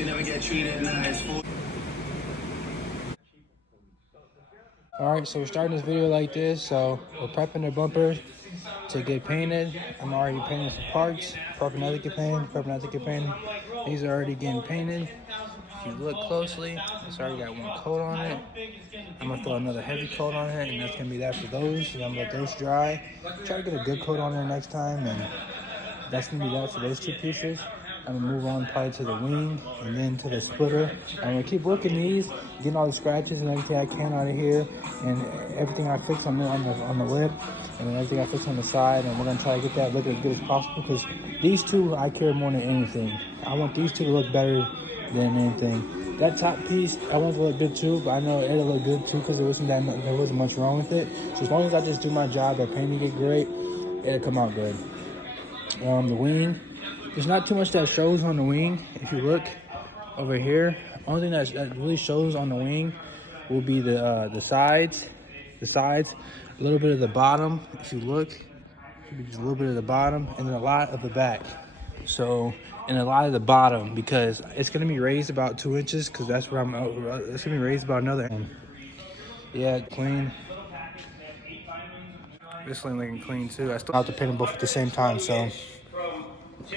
you never get treated nice. Alright, so we're starting this video like this. So we're prepping the bumper to get painted. I'm already painting some parts. Prepping that to get painted. These are already getting painted. If you look closely, it's already got one coat on it. I'm gonna throw another heavy coat on it, and that's gonna be that for those. And I'm gonna let those dry. Try to get a good coat on there next time, and that's gonna be that for those two pieces. I'm gonna move on probably to the wing and then to the splitter. I'm gonna keep working these, getting all the scratches and everything I can out of here, and everything I fix on the lip, and then everything I fix on the side. And we're gonna try to get that look as good as possible, because these two I care more than anything. I want these two to look better than anything. That top piece I want to look good too, but I know it'll look good too because there wasn't much wrong with it. So as long as I just do my job at painting it great, it'll come out good. The wing, there's not too much that shows on the wing. If you look over here, only thing that really shows on the wing will be the sides, a little bit of the bottom. If you look, just a little bit of the bottom, and then a lot of the back. So, and a lot of the bottom, because it's gonna be raised about 2 inches, because that's where it's gonna be raised about another. Yeah, clean. This one looking clean too. I still have to paint them both at the same time, so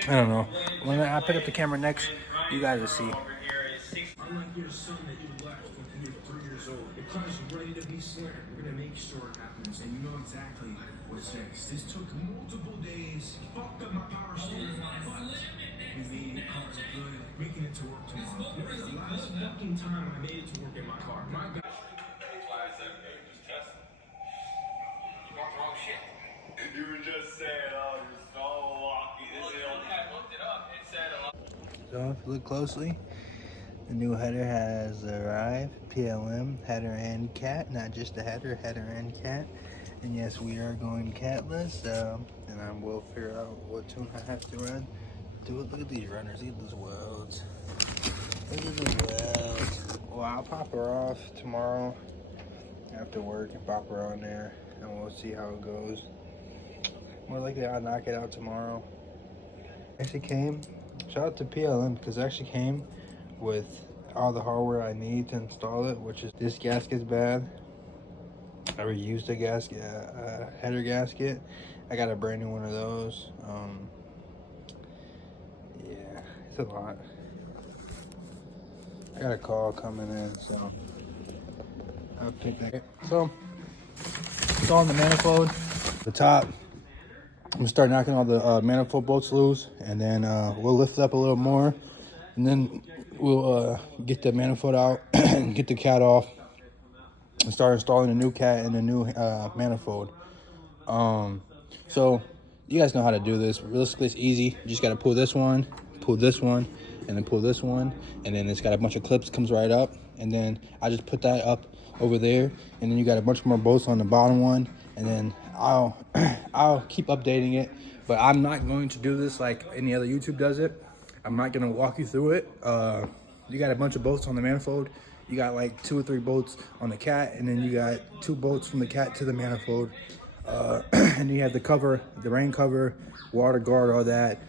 I don't know. When I pick up the camera next, you guys will see. Unlike your son that you left when he was 3 years old, your car's ready to be slammed. We're gonna make sure it happens, and you know exactly what's next. This took multiple days. Fucked up my power steering, but we made the car good. Making it to work tomorrow. It was the last fucking time I made it to work in my car. My God. You were just saying, oh, you're so lucky. I looked it up. It said a lot. So if you look closely, the new header has arrived. PLM, header and cat. Not just the header and cat. And yes, we are going catless. And I will figure out what tune I have to run. Look at these runners. Look at those welds. Look at the welds. Well, I'll pop her off tomorrow after work and pop her on there. And we'll see how it goes. More likely I'll knock it out tomorrow. Actually came, shout out to PLM, because it actually came with all the hardware I need to install it, which is this gasket's bad. I reused a gasket, header gasket. I got a brand new one of those. Yeah, it's a lot. I got a call coming in, so I'll take that. So it's on the manifold, the top. I'm gonna start knocking all the manifold bolts loose, and then we'll lift it up a little more, and then we'll get the manifold out and get the cat off and start installing the new cat and the new manifold. So you guys know how to do this. Realistically, it's easy. You just gotta pull this one, and then pull this one, and then it's got a bunch of clips, comes right up, and then I just put that up over there, and then you got a bunch more bolts on the bottom one, and then I'll keep updating it, but I'm not going to do this like any other YouTube does it. I'm not gonna walk you through it. You got a bunch of bolts on the manifold. You got like 2 or 3 bolts on the cat, and then you got 2 bolts from the cat to the manifold. And you have the cover, the rain cover, water guard, all that.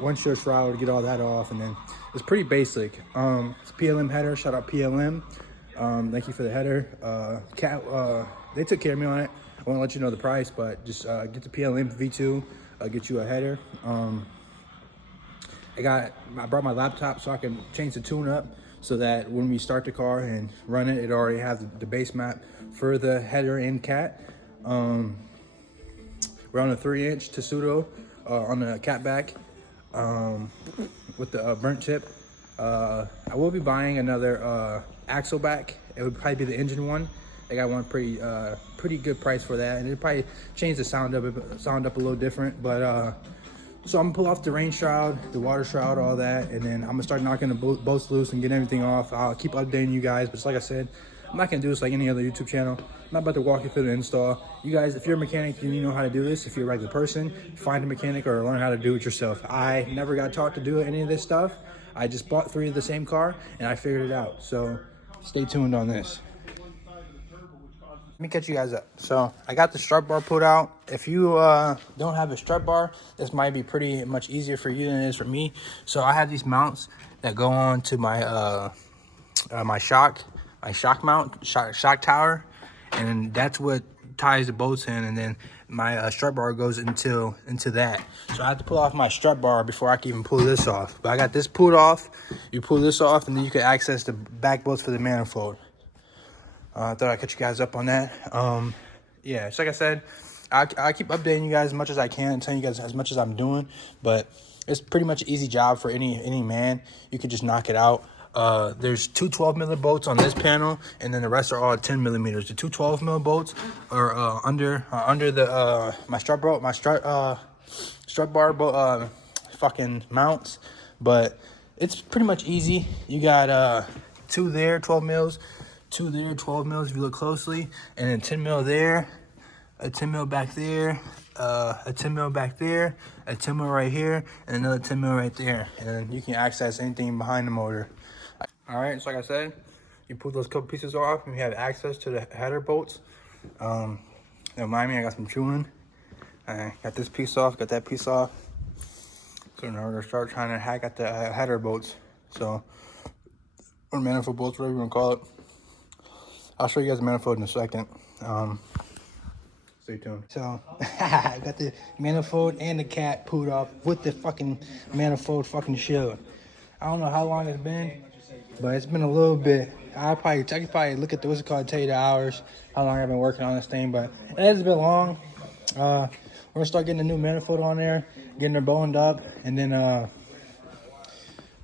Windshield shroud to get all that off, and then it's pretty basic. It's PLM header. Shout out PLM. Thank you for the header. Cat, they took care of me on it. I won't let you know the price, but just get the PLM V2, get you a header. I brought my laptop so I can change the tune up, so that when we start the car and run it, it already has the base map for the header and cat. We're on a 3-inch Tsudo on the cat back with the burnt tip. I will be buying another axle back. It would probably be the engine one. I got one pretty good price for that, and it'd probably change the sound up a little different. But so I'm gonna pull off the rain shroud, the water shroud, all that, and then I'm gonna start knocking the bolts loose and getting everything off. I'll keep updating you guys, but just like I said, I'm not gonna do this like any other YouTube channel. I'm not about to walk you through the install. You guys, if you're a mechanic, you know how to do this. If you're a regular person, find a mechanic or learn how to do it yourself. I never got taught to do any of this stuff. I just bought 3 of the same car and I figured it out. So stay tuned on this. Let me catch you guys up. So I got the strut bar pulled out. If you don't have a strut bar, this might be pretty much easier for you than it is for me. So I have these mounts that go on to my shock mount, shock tower, and that's what ties the bolts in, and then my strut bar goes into that. So I have to pull off my strut bar before I can even pull this off. But I got this pulled off. You pull this off, and then you can access the back bolts for the manifold. I thought I'd catch you guys up on that. Yeah, so like I said, I keep updating you guys as much as I can, telling you guys as much as I'm doing, but it's pretty much an easy job for any man. You can just knock it out. There's two 12mm bolts on this panel, and then the rest are all 10mm. The two 12mm bolts are under the my strut bar fucking mounts, but it's pretty much easy. You got two there, 12 mils, two there, 12 mils if you look closely, and then 10 mil there, a 10 mil back there, a 10 mil back there, a 10 mil right here, and another 10 mil right there. And then you can access anything behind the motor. All right, so like I said, you pull those couple pieces off and you have access to the header bolts. Don't mind me, I got some chewing. I got this piece off, got that piece off. So now we're gonna start trying to hack at the header bolts. So, or manifold bolts, whatever you wanna call it. I'll show you guys the manifold in a second. Stay tuned. So, I got the manifold and the cat pulled off with the fucking manifold fucking shield. I don't know how long it's been, but it's been a little bit. I could probably look at the, what's it called, tell you the hours, how long I've been working on this thing, but it hasn't been long. We're gonna start getting a new manifold on there, getting her boned up, and then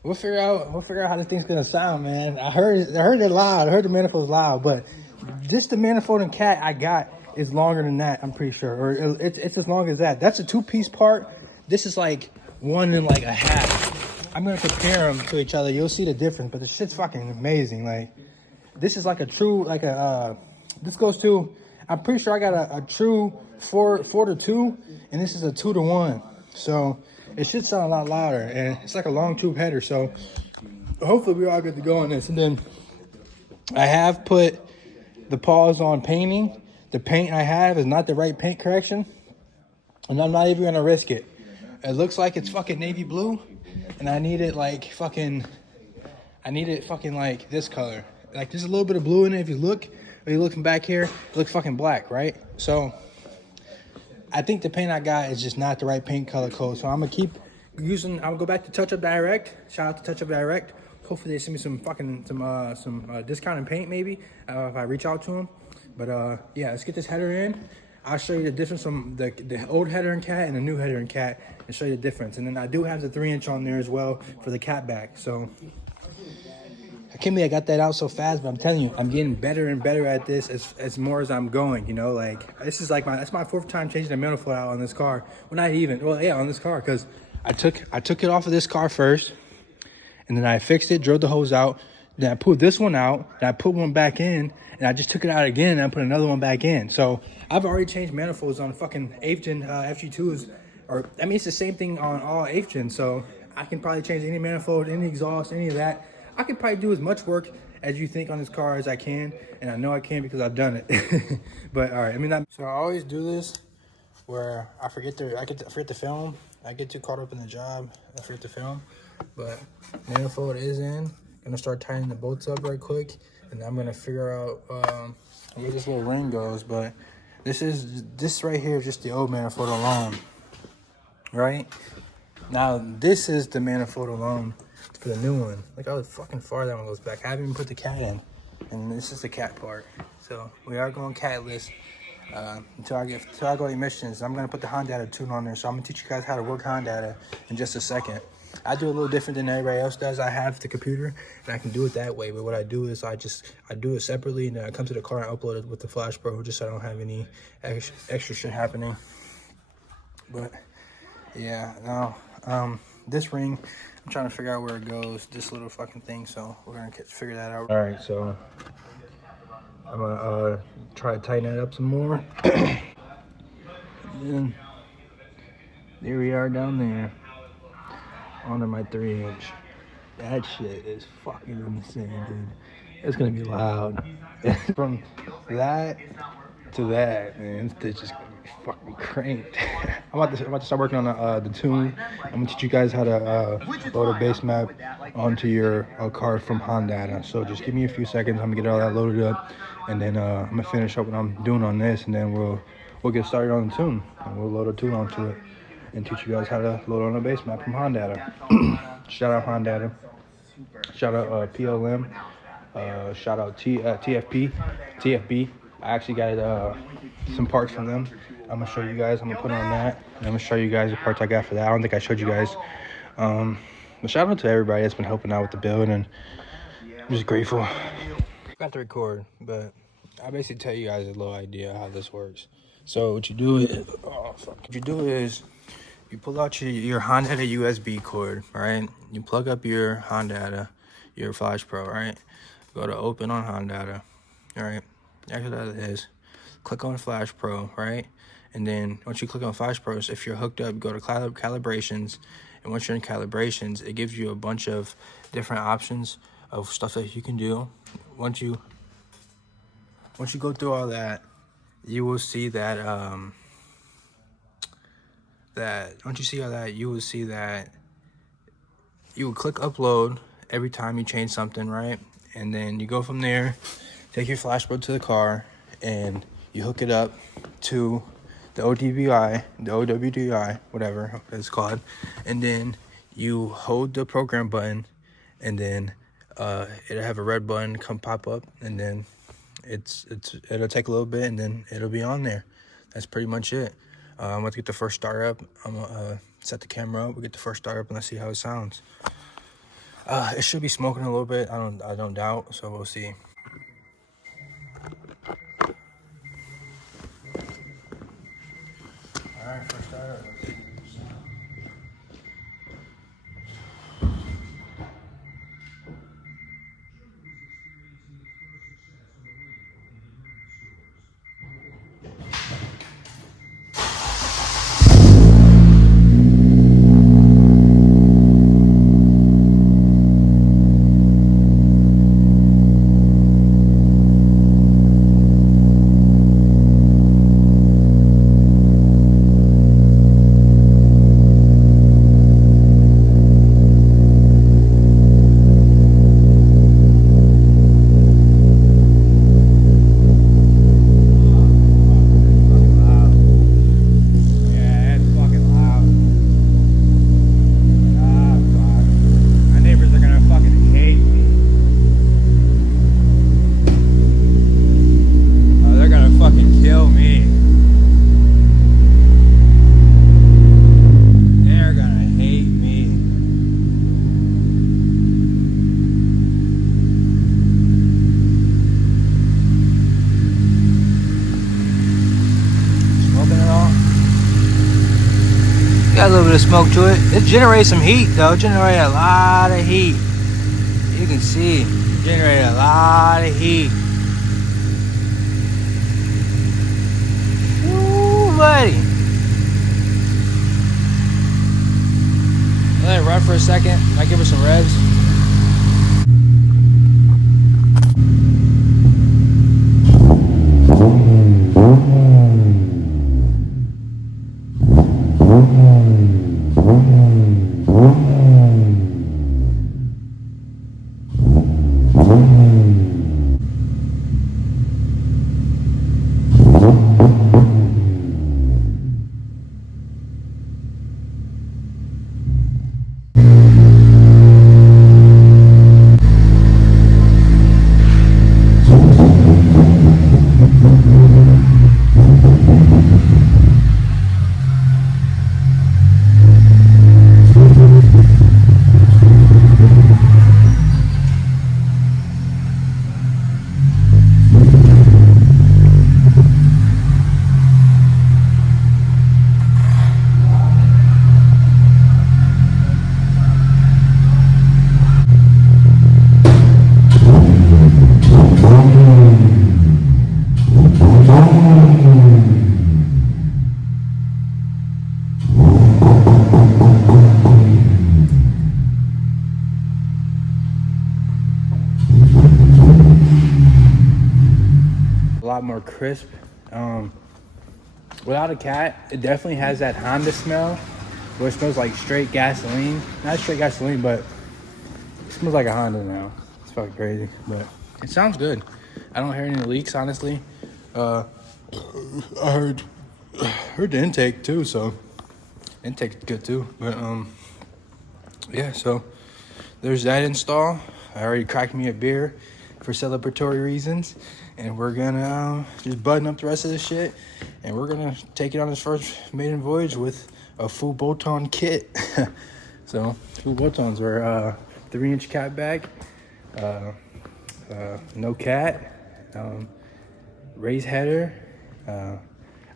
we'll figure out how this thing's gonna sound, man. I heard it loud. I heard the manifold's loud, but the manifold and cat I got is longer than that, I'm pretty sure, or it's as long as that. That's a 2-piece part. This is like 1 and like a half. I'm gonna compare them to each other. You'll see the difference, but the shit's fucking amazing. Like, this is like a true, like a, this goes to, I'm pretty sure I got a true 4-to-2, and this is a 2-to-1. So it should sound a lot louder, and it's like a long tube header. So hopefully we're all good to go on this. And then I have put the pause on painting. The paint I have is not the right paint correction, and I'm not even gonna risk it. It looks like it's fucking navy blue, and I need it fucking like this color. Like, there's a little bit of blue in it. If you look, when you're looking back here, it looks fucking black, right? So I think the paint I got is just not the right paint color code. So I'm gonna keep using, I'm gonna go back to Touch Up Direct. Shout out to Touch Up Direct. Hopefully they send me some discounted paint maybe if I reach out to them. But yeah, let's get this header in. I'll show you the difference from the old header and cat and the new header and cat, and show you the difference. And then I do have the 3-inch on there as well for the cat back. So I can't believe I got that out so fast, but I'm telling you, I'm getting better and better at this as more as I'm going. You know, like, this is like that's my 4th time changing the manifold out on this car. Well, not even. Well, yeah, on this car, because I took it off of this car first, and then I fixed it, drilled the hose out. Then I pulled this one out, and I put one back in, and I just took it out again, and I put another one back in. So I've already changed manifolds on fucking 8th gen FG2s, or I mean, it's the same thing on all 8th gen. So I can probably change any manifold, any exhaust, any of that. I could probably do as much work as you think on this car as I can, and I know I can because I've done it. But all right, I mean, so I always do this where I forget to film. I get too caught up in the job, I forget to film. But manifold is in. Gonna start tightening the bolts up right quick, and I'm gonna figure out where this little ring goes. But this right here is just the old manifold alone, right? Now this is the manifold alone for the new one. Look how fucking far that one goes back. I haven't even put the cat in, and this is the cat part. So we are going catless until I go emissions. I'm gonna put the Hondata tune on there. So I'm gonna teach you guys how to work Hondata in just a second. I do a little different than everybody else does. I have the computer, and I can do it that way. But what I do is I do it separately, and then I come to the car and upload it with the Flash Pro, just so I don't have any extra shit happening. But yeah, now this ring, I'm trying to figure out where it goes. This little fucking thing. So we're gonna figure that out. All right, so I'm gonna try to tighten that up some more. And there we are down there. Onto my 3-inch. That shit is fucking insane, dude. It's gonna be loud. From that to that, man, it's just gonna fucking cranked. I'm about to start working on the tune. I'm gonna teach you guys how to load a bass map onto your card from Hondata. So just give me a few seconds. I'm gonna get all that loaded up, and then I'm gonna finish up what I'm doing on this, and then we'll get started on the tune, and we'll load a tune onto it, and teach you guys how to load on a bass map from Hondata. Shout out Hondata. Shout out PLM. Shout out TFB. I actually got some parts from them. I'm gonna show you guys. I'm gonna put on that, and I'm gonna show you guys the parts I got for that. I don't think I showed you guys. But shout out to everybody that's been helping out with the build, and I'm just grateful. Got to record, but I basically tell you guys a little idea how this works. So what you do is, you pull out your Hondata USB cord, right? You plug up your Hondata, your Flash Pro, right? Go to open on Hondata, all right? After that is, click on Flash Pro, right? And then once you click on Flash Pro, if you're hooked up, go to calibrations. And once you're in calibrations, it gives you a bunch of different options of stuff that you can do. Once you go through all that, you will see that once you see all that, you will see that you will click upload every time you change something, right? And then you go from there, take your Flash Pro to the car, and you hook it up to the OWDI, whatever it's called, and then you hold the program button, and then it'll have a red button come pop up, and then it'll take a little bit, and then it'll be on there. That's pretty much it. I'm going to get the first start up. I'm going to set the camera up. We'll get the first start up, and let's see how it sounds. It should be smoking a little bit. I don't doubt, so we'll see. All right, first start up. Let's see. Got a little bit of smoke to it. It generates some heat though. It generated a lot of heat. You can see it generated a lot of heat. Ooh, buddy. Let it run for a second. Might give her some revs. A lot more crisp. Without a cat, it definitely has that Honda smell, where it smells like straight gasoline. Not straight gasoline, but it smells like a Honda now. It's fucking crazy, but it sounds good. I don't hear any leaks, honestly. I heard the intake too, so intake's good too. But yeah, so there's that install. I already cracked me a beer for celebratory reasons, and we're gonna just button up the rest of this shit, and we're gonna take it on this first maiden voyage with a full bolt-on kit. So full bolt-ons were 3-inch cat bag, no cat, raised header.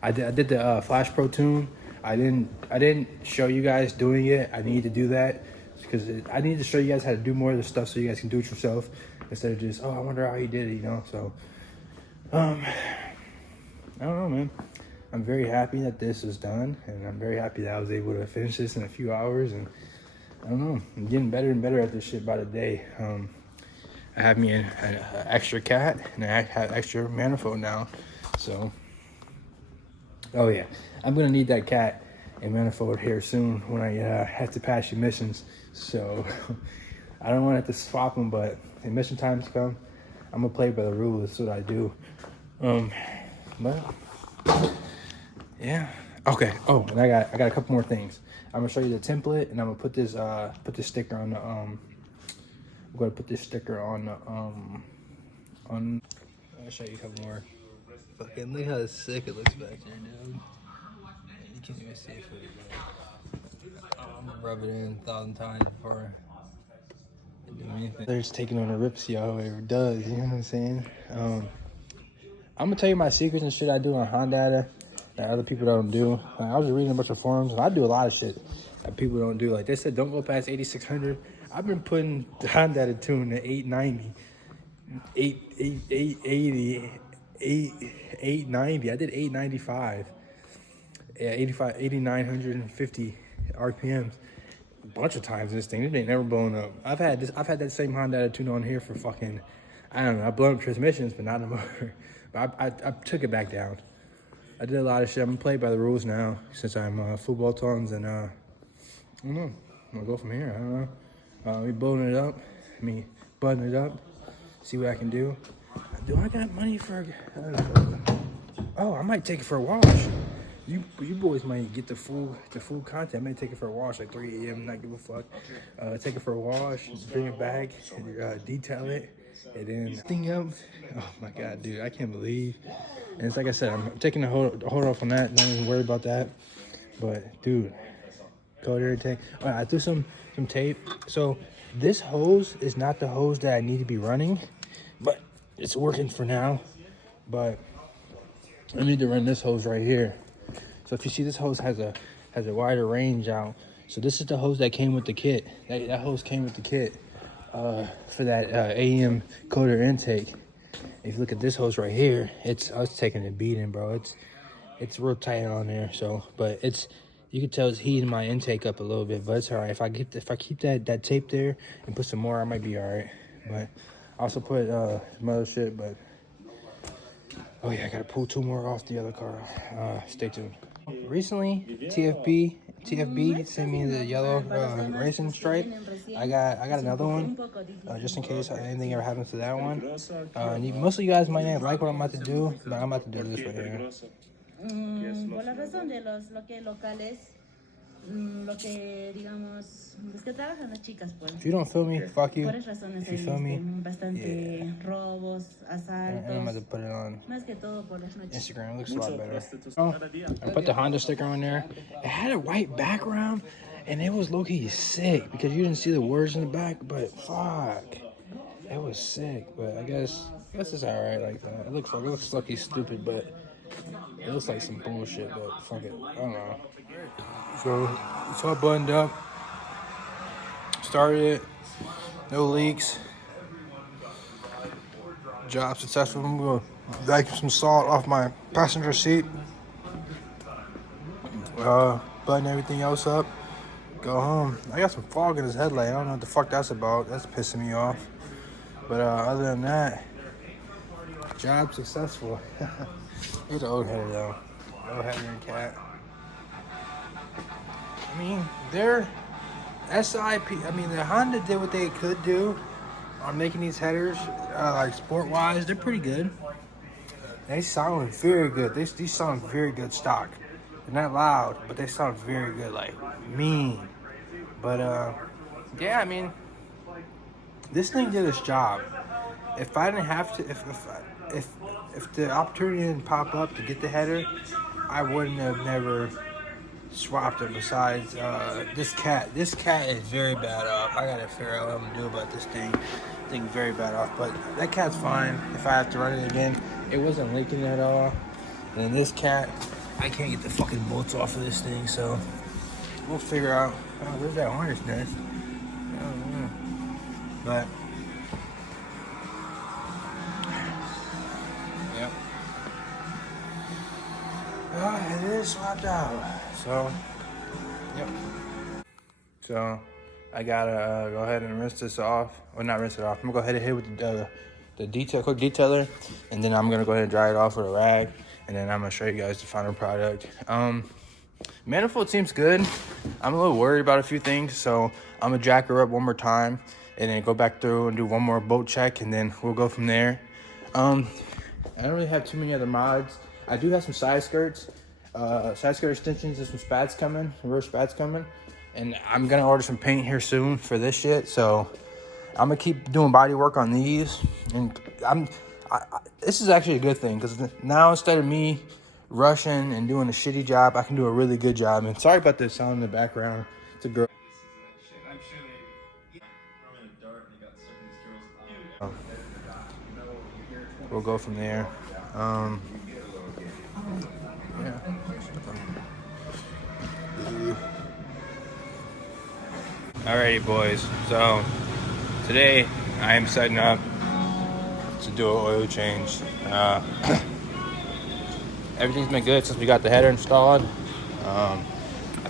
I did the Flash Pro tune. I didn't show you guys doing it. I need to do that because I need to show you guys how to do more of the stuff so you guys can do it yourself instead of just, oh, I wonder how he did it, you know. So I don't know, man. I'm very happy that this was done, and I'm very happy that I was able to finish this in a few hours. And I don't know, I'm getting better and better at this shit by the day. I have me an extra cat, and I have extra manifold now. So, oh yeah, I'm gonna need that cat and manifold here soon when I have to pass emissions. So I don't want to have to swap them, but emission times come, I'm gonna play by the rules. That's what I do. But yeah, okay. Oh, and I got a couple more things. I'm gonna show you the template, and I'm gonna put this sticker on the I'm gonna put this sticker on the I'll show you a couple more. Fucking look how sick it looks back there, dude. You can't even see it for it, bro. I'm gonna rub it in 1,000 times before I do anything. They're just taking on the rips, yo. It does, you know what I'm saying? I'm gonna tell you my secrets and shit I do on Hondata that other people don't do. I was reading a bunch of forums, and I do a lot of shit that people don't do. Like they said, don't go past 8,600. I've been putting the Hondata tune to 890, 880, 890. I did 895. Yeah, 8,950 RPMs. A bunch of times this thing. It ain't never blown up. I've had that same Hondata tune on here for fucking, I don't know. I've blown up transmissions, but not anymore. But I took it back down. I did a lot of shit. I'm gonna play by the rules now since I'm full bolt-ons, and I don't know. I'm gonna go from here. I don't know. Me blowing it up. Me buttoning it up. See what I can do. Do I got money for? Oh, I might take it for a wash. You boys might get the full content. I might take it for a wash like 3 a.m. Not give a fuck. Take it for a wash. Bring it back. Detail it. And then thing up. Oh my god, dude, I can't believe. And it's like I said, I'm taking the hold off on that. Not even worried about that. But dude, code everything. All right, I threw some tape. So this hose is not the hose that I need to be running, but it's working for now. But I need to run this hose right here. So if you see, this hose has a wider range out. So this is the hose that came with the kit. That hose came with the kit for that AM coder intake. If you look at this hose right here, I was taking a beating, bro. It's real tight on there. So, but you can tell it's heating my intake up a little bit, but it's all right. If I keep that tape there and put some more, I might be all right. But I also put some other shit. But oh yeah, I gotta pull 2 more off the other car. Stay tuned. Recently, TFB sent me the yellow racing stripe. I got another one just in case anything ever happens to that one. Most of you guys might not like what I'm about to do, but I'm about to do this right here. Por la razón de los locales, lo que digamos, los que trabajan las chicas, pues. If you don't feel me, fuck you. Por esas razones If you feel me, bastante robos, asaltos. I'm about to put it on Más que todo por las noches. Instagram. It looks a lot better. Oh, I put the Honda sticker on there. It had a white background, and it was low-key sick because you didn't see the words in the back. But fuck, it was sick. But I guess it's all right like that. It looks lucky stupid, but it looks like some bullshit. But fuck it, I don't know. So it's all buttoned up. Started it. No leaks. Job successful. I'm gonna vacuum some salt off my passenger seat. Button everything else up. Go home. I got some fog in his headlight. I don't know what the fuck that's about. That's pissing me off. But other than that, job successful. He's an old header though. Little header and cat. I mean, they're SIP. I mean, the Honda did what they could do on making these headers, like sport-wise. They're pretty good. They sound very good. These sound very good stock. They're not loud, but they sound very good, like mean. But yeah, I mean, this thing did its job. If I didn't have to, if the opportunity didn't pop up to get the header, I wouldn't have never swapped it. Besides, this cat is very bad off. I gotta figure out what I'm gonna do about this thing. Very bad off, but that cat's fine. If I have to run it again, it wasn't leaking at all. And this cat, I can't get the fucking bolts off of this thing, so we'll figure out. Oh, where's that hornet's nest? I don't know. But yep. Oh, it is swapped out. So yep. So I gotta go ahead and rinse this off. Or not rinse it off. I'm gonna go ahead and hit with the quick detailer, and then I'm gonna go ahead and dry it off with a rag, and then I'm gonna show you guys the final product. Manifold seems good. I'm a little worried about a few things, so I'm gonna jack her up one more time, and then go back through and do one more bolt check, and then we'll go from there. I don't really have too many other mods. I do have some side skirts, side skirt extensions, and some spats coming, reverse spats coming. And I'm gonna order some paint here soon for this shit, so I'm gonna keep doing body work on these. And this is actually a good thing, because now instead of me rushing and doing a shitty job, I can do a really good job. And sorry about the sound in the background. It's a girl. We'll go from there. Yeah. Alrighty, boys. So today I am setting up to do an oil change. Everything's been good since we got the header installed. I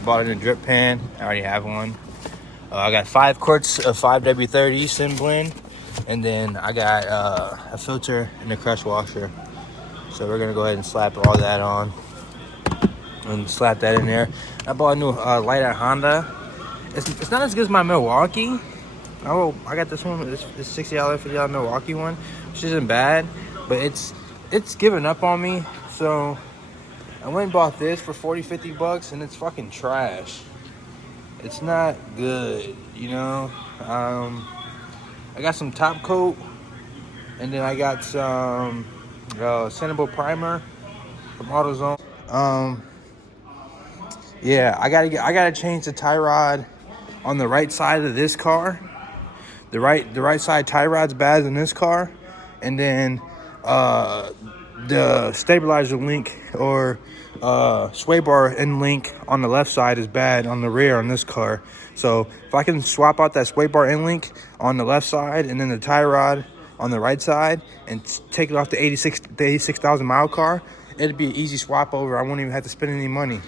bought it in a drip pan. I already have one. I got 5 quarts of 5W30 Sim blend, and then I got a filter and a crush washer. So we're gonna go ahead and slap all that on and slap that in there. I bought a new light at Honda. It's not as good as my Milwaukee. Oh, I got this one. This $60, $50 Milwaukee one, which isn't bad, but it's giving up on me. So I went and bought this for 40, 50 bucks, and it's fucking trash. It's not good, you know. I got some top coat, and then I got some Cinnable primer from AutoZone. Yeah, I gotta change the tie rod on the right side of this car. The right side tie rod's bad in this car, and then the stabilizer link or sway bar end link on the left side is bad on the rear on this car. So if I can swap out that sway bar end link on the left side and then the tie rod on the right side and take it off the 86,000 mile car, it'd be an easy swap over. I won't even have to spend any money.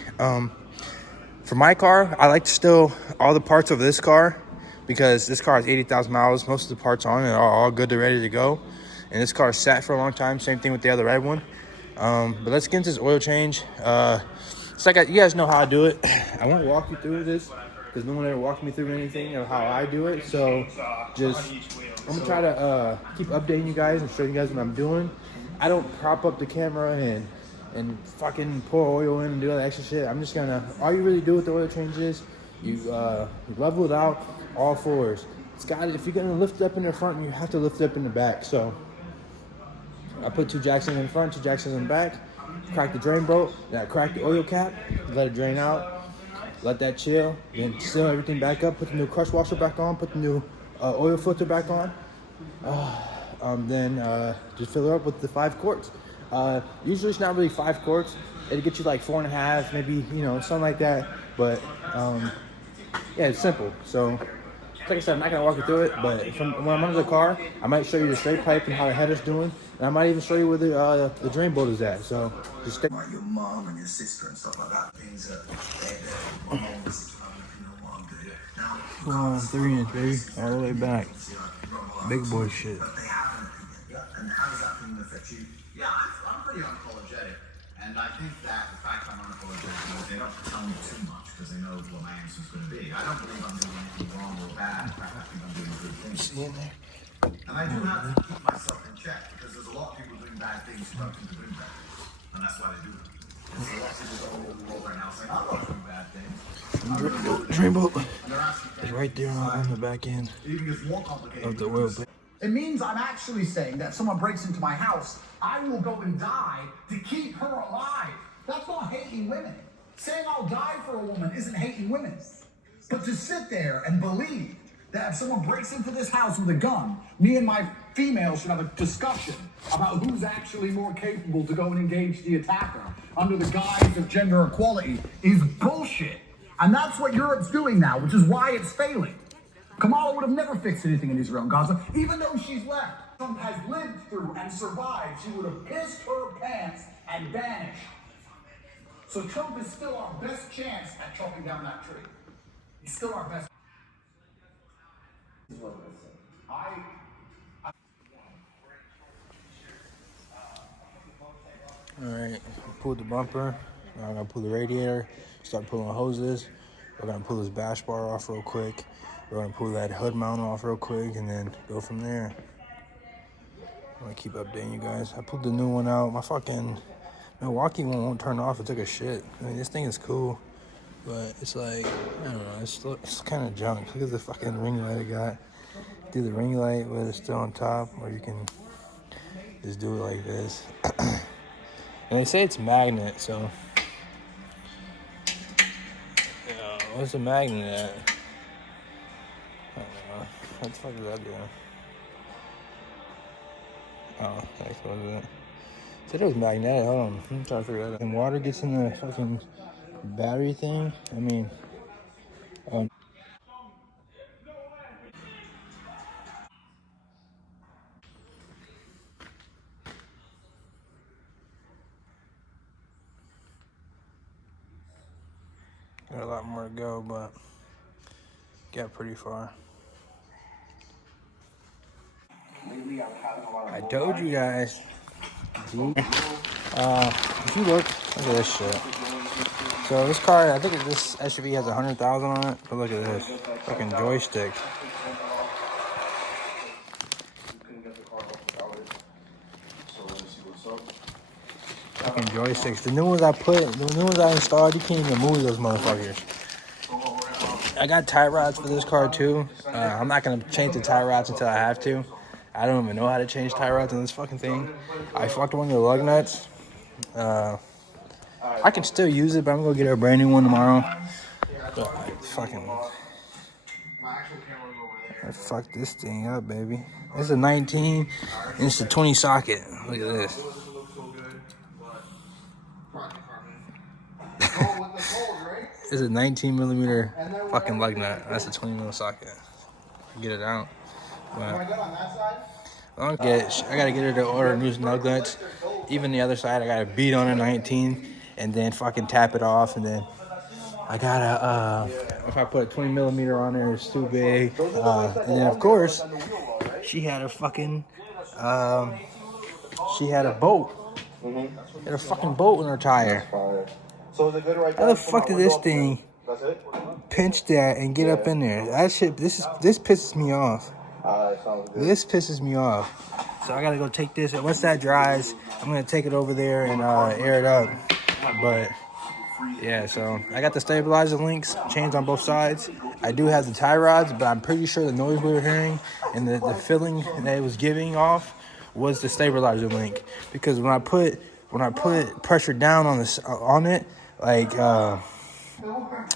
For my car, I like to steal all the parts of this car because this car has 80,000 miles. Most of the parts on it are all good and ready to go. And this car sat for a long time. Same thing with the other red one. But let's get into this oil change. It's like you guys know how I do it. I won't walk you through this because no one ever walked me through anything of how I do it. So I'm gonna try to keep updating you guys and showing you guys what I'm doing. I don't prop up the camera and fucking pour oil in and do all that extra shit. I'm just gonna, all you really do with the oil change is you level it out all fours. It's got, if you're gonna lift it up in the front, you have to lift it up in the back. So I put 2 jacks in the front, 2 jacks in the back, crack the drain bolt, then I crack the oil cap, let it drain out, let that chill, then seal everything back up, put the new crush washer back on, put the new oil filter back on, then just fill her up with the 5 quarts. Usually it's not really 5 quarts. It'll get you like 4.5, maybe, you know, something like that. But yeah, it's simple. So like I said, I'm not gonna walk you through it, but when I'm under the car, I might show you the straight pipe and how the header's doing, and I might even show you where the drain bolt is at. So just stay. Like your mom and your sister and stuff like that. Things that my mom was Now, 3-inch, baby, all the way back. Big boy shit. But they have an opinion. Yeah. And how does that opinion affect you? Yeah, I'm pretty unapologetic. And I think that the fact I'm unapologetic, they don't tell me too much because they know what my answer's going to be. I don't believe I'm doing anything wrong or bad. In fact, I think I'm doing good things. See in there? And I do have to keep myself in check because there's a lot of people doing bad things who don't think they're doing bad things. And that's why they do it. There's a lot of people going over the world right now saying, I'm not doing bad things. Dreamboat is right there on the back end of the wheel. It means I'm actually saying that if someone breaks into my house, I will go and die to keep her alive. That's not hating women. Saying I'll die for a woman isn't hating women. But to sit there and believe that if someone breaks into this house with a gun, me and my female should have a discussion about who's actually more capable to go and engage the attacker under the guise of gender equality is bullshit. And that's what Europe's doing now, which is why it's failing. Kamala would have never fixed anything in Israel and Gaza, even though she's left. Trump has lived through and survived. She would have pissed her pants and vanished. So Trump is still our best chance at chopping down that tree. He's still our best. Alright, pulled the bumper. Now I'm gonna pull the radiator, start pulling hoses. We're gonna pull this bash bar off real quick. We're gonna pull that hood mount off real quick and then go from there. I'm gonna keep updating you guys. I pulled the new one out. My fucking Milwaukee one won't turn off. It took a shit. I mean, this thing is cool, but it's like, I don't know, it's kind of junk. Look at the fucking ring light I got. Do the ring light with it still on top, or you can just do it like this. And they say it's magnet, so. Yeah, what's the magnet at? I don't know. What the fuck is that doing? Oh, that's what it is. Said it was magnetic. Hold on. I'm trying to figure that out. And water gets in the fucking battery thing. I mean, got a lot more to go, but got pretty far. I told you guys. If you look at this shit. So this car, I think this SUV has 100,000 on it. But look at this fucking joystick. Fucking joysticks. The new ones I installed, you can't even move those motherfuckers. I got tie rods for this car too. I'm not gonna change the tie rods until I have to. I don't even know how to change tie rods on this fucking thing. I fucked one of the lug nuts. I can still use it, but I'm gonna get a brand new one tomorrow. But I fucked this thing up, baby. It's a 19 and it's a 20 socket. Look at this. It's a 19 millimeter fucking lug nut. That's a 20 mil socket. Get it out. But I gotta get her to order new lug nuts. Even the other side, I gotta beat on a 19 and then fucking tap it off. And then I gotta, if I put a 20 millimeter on there, it's too big. And then of course, she had a fucking, she had a bolt. She had a fucking bolt in her tire. So is it good right there? How the fuck did this thing pinch that and get up in there? That shit, this pisses me off. This pisses me off. So I gotta go take this. Once that dries, I'm gonna take it over there and air it up. But yeah, so I got the stabilizer links changed on both sides. I do have the tie rods, but I'm pretty sure the noise we were hearing and the feeling that it was giving off was the stabilizer link. Because when I put pressure down on it, like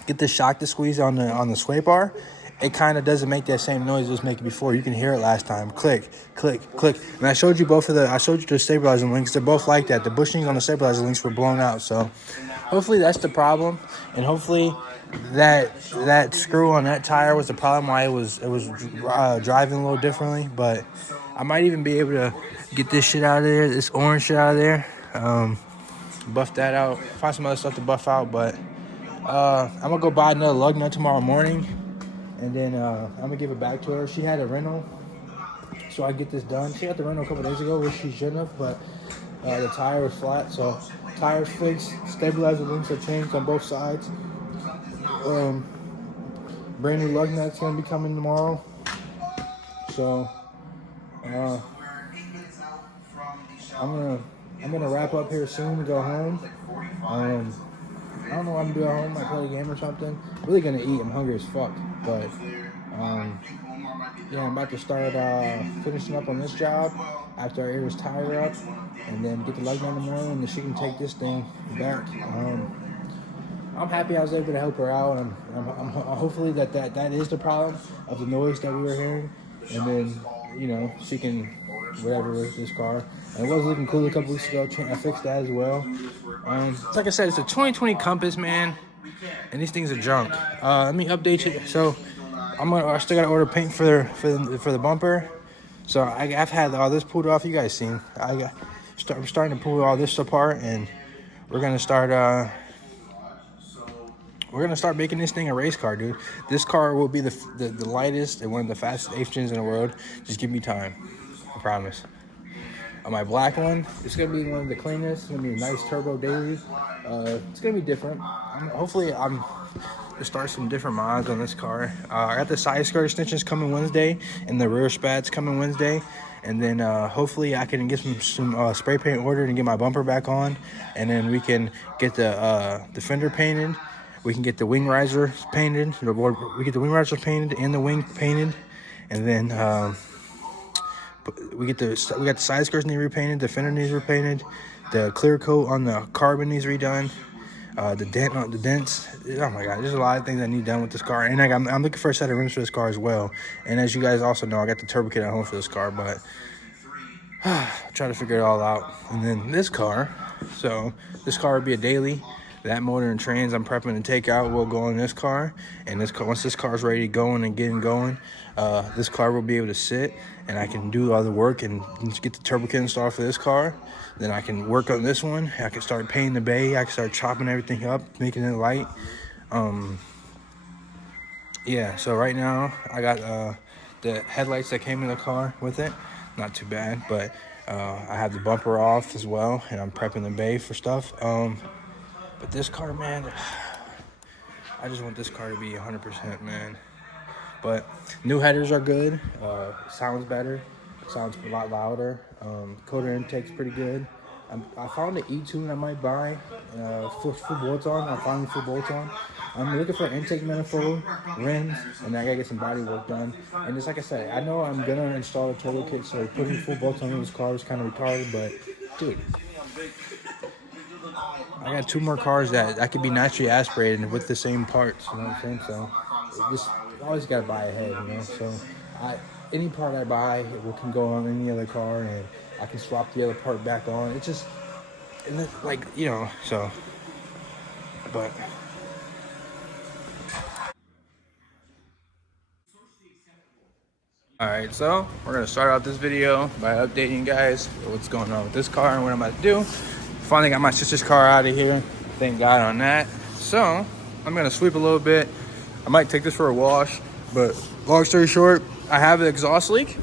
get the shock to squeeze on the sway bar, it kind of doesn't make that same noise it was making before. You can hear it last time. Click, click, click. And I showed you the stabilizer links. They're both like that. The bushings on the stabilizer links were blown out. So hopefully that's the problem, and hopefully that screw on that tire was the problem why it was driving a little differently. But I might even be able to get this shit out of there, this orange shit out of there. Buff that out, find some other stuff to buff out, but I'm gonna go buy another lug nut tomorrow morning, and then I'm gonna give it back to her. She had a rental, so I get this done. She had the rental a couple days ago, which she shouldn't have, but The tire was flat, so tires fixed. Stabilizer links are changed on both sides. Brand new lug nut's gonna be coming tomorrow. So I'm gonna wrap up here soon to go home. I don't know what I'm gonna do at home. I play a game or something. Really gonna eat. I'm hungry as fuck. But yeah, I'm about to start finishing up on this job after I air this tire up, and then get the lug nut in the morning, and then she can take this thing back. I'm happy I was able to help her out. I'm hopefully that is the problem of the noise that we were hearing, and then she can whatever with this car. And it was looking cool a couple weeks ago. I fixed that as well. Like I said, it's a 2020 Compass, man, and these things are junk. Let me update you. So I still gotta order paint for the bumper. So I've had all this pulled off. You guys seen? I'm starting to pull all this apart, and we're gonna start making this thing a race car, dude. This car will be the lightest and one of the fastest 8th gens in the world. Just give me time. I promise. On my black one, it's going to be one of the cleanest. It's going to be a nice turbo daily. It's going to be different. Hopefully, I'm to start some different mods on this car. I got the side skirt extensions coming Wednesday, and the rear spats coming Wednesday. And then hopefully I can get some spray paint ordered and get my bumper back on. And then we can get the fender painted. We can get the wing riser painted. We get the wing riser painted and the wing painted. And then we got the side skirts need repainted. The fender needs repainted. The clear coat on the carbon needs redone. The dents. Oh my god, there's a lot of things that need done with this car. And I'm looking for a set of rims for this car as well. And as you guys also know, I got the turbo kit at home for this car, but trying to figure it all out. And then this car. So this car would be a daily. That motor and trans I'm prepping to take out will go in this car. And this car, once this car is ready to go and getting going, this car will be able to sit, and I can do all the work and get the turbo kit installed for this car. Then I can work on this one. I can start painting the bay. I can start chopping everything up, making it light. Yeah, so right now I got the headlights that came in the car with it. Not too bad, but I have the bumper off as well, and I'm prepping the bay for stuff. But this car, man, I just want this car to be 100%, man. But new headers are good. Sounds better. Sounds a lot louder. Coder intake's pretty good. I found an E-tune I might buy. Full bolts on. I finally full bolts on. I'm looking for an intake manifold, rims, and I gotta get some body work done. And just like I said, I know I'm gonna install a turbo kit, so putting full bolts on this car is kind of retarded, but dude, I got 2 more cars that could be naturally aspirated with the same parts, you know what I'm saying? So just always gotta buy ahead, you know. So any part I buy can go on any other car, and I can swap the other part back on. It's just, and it, like, you know, so, but. Alright, so we're going to start out this video by updating you guys what's going on with this car and what I'm about to do. Finally got my sister's car out of here. Thank God on that. So, I'm going to sweep a little bit. I might take this for a wash, but long story short, I have an exhaust leak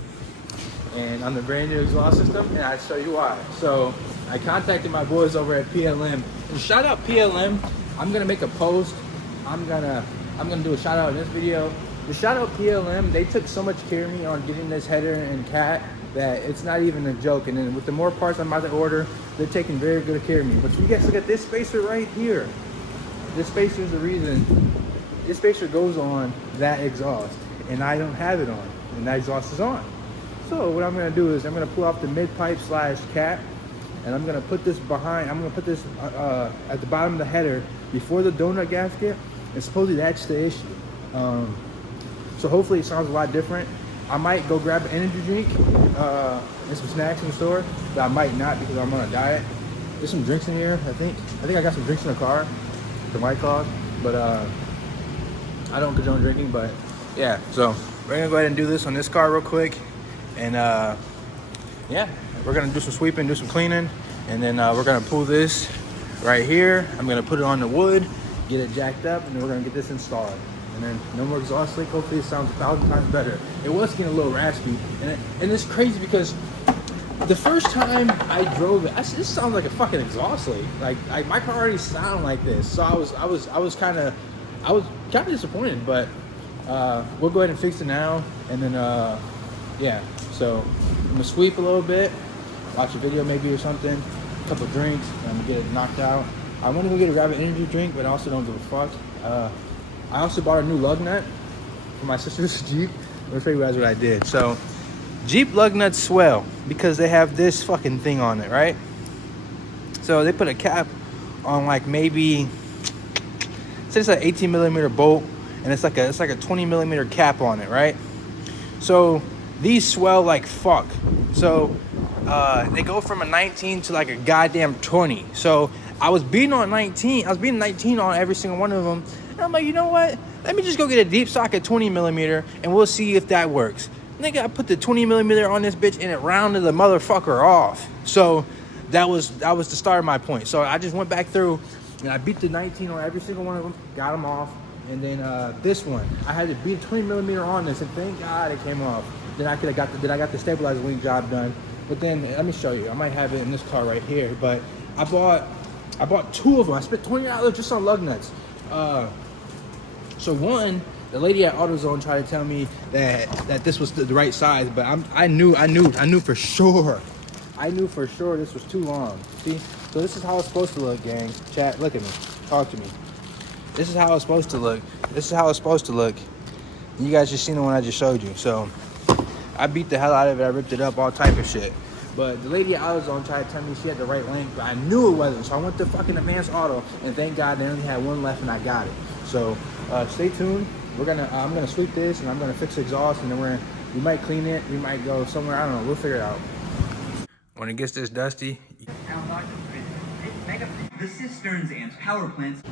and on the brand new exhaust system, and I'll show you why. So, I contacted my boys over at PLM. And shout out PLM. I'm going to make a post. I'm gonna do a shout out in this video. The shout out PLM, they took so much care of me on getting this header and cat that it's not even a joke. And then with the more parts I'm about to order, they're taking very good care of me. But you guys look at this spacer right here. This spacer is the reason. This spacer goes on that exhaust, and I don't have it on, and that exhaust is on. So what I'm gonna do is I'm gonna pull off the mid pipe / cap, and I'm gonna put this behind. I'm gonna put this at the bottom of the header before the donut gasket. And supposedly that's the issue. So hopefully it sounds a lot different. I might go grab an energy drink and some snacks in the store, but I might not because I'm on a diet. There's some drinks in here, I think I got some drinks in the car, the White Claws, but I don't condone drinking, but yeah. So we're gonna go ahead and do this on this car real quick, and yeah, we're gonna do some sweeping, do some cleaning, and then we're gonna pull this right here. I'm gonna put it on the wood, get it jacked up, and then we're gonna get this installed. And then no more exhaust leak. Hopefully it sounds 1,000 times better. It was getting a little raspy, and it's crazy because The first time I drove it, this sounds like a fucking exhaust leak. Like my car already sounded like this, so I was kind of disappointed. But we'll go ahead and fix it now, and then yeah. So I'm gonna sweep a little bit, watch a video maybe or something, a couple drinks, and I'm gonna get it knocked out. I want to go grab an energy drink, but I also don't give a fuck. I also bought a new lug nut for my sister's Jeep. Let me show you guys what I did. So Jeep lug nuts swell because they have this fucking thing on it, right? So they put a cap on like maybe, say it's an 18 millimeter bolt, and it's like a 20 millimeter cap on it, right? So these swell like fuck. So they go from a 19 to like a goddamn 20. So I was beating 19 on every single one of them, and I'm like, you know what? Let me just go get a deep socket 20 millimeter, and we'll see if that works. Nigga, I put the 20 millimeter on this bitch and it rounded the motherfucker off. So that was the start of my point. So I just went back through and I beat the 19 on every single one of them, got them off. And then this one, I had to beat 20 millimeter on this, and thank God it came off. Then I got the stabilizer link job done. But then let me show you. I might have it in this car right here. But I bought two of them. I spent $20 just on lug nuts. So one, the lady at AutoZone tried to tell me that this was the right size, but I knew for sure. I knew for sure this was too long. See? So this is how it's supposed to look, gang. Chat, look at me. Talk to me. This is how it's supposed to look. This is how it's supposed to look. You guys just seen the one I just showed you. So I beat the hell out of it. I ripped it up, all type of shit. But the lady at AutoZone tried to tell me she had the right length, but I knew it wasn't. So I went to fucking Advanced Auto, and thank God they only had one left, and I got it. So stay tuned. I'm gonna sweep this, and I'm gonna fix the exhaust, and then we might clean it. We might go somewhere. I don't know. We'll figure it out. When it gets this dusty. The cisterns and power plants.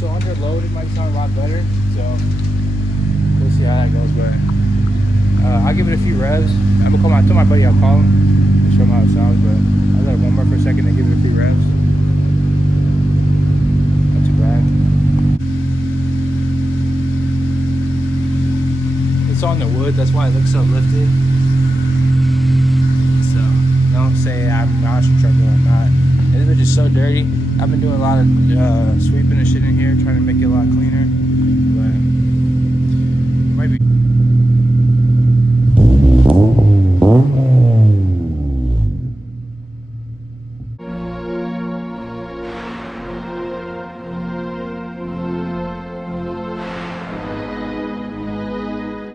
So under load it might sound a lot better, so we'll see how that goes. But I'll give it a few revs. I told my buddy I'll call him and show him how it sounds, but I'll let it warm up for a second and give it a few revs. Not too bad. It's on the wood, that's why it looks so lifted. So don't say I'm monster truck or not. And this bitch is so dirty. I've been doing a lot of sweeping and shit in here, trying to make it a lot cleaner.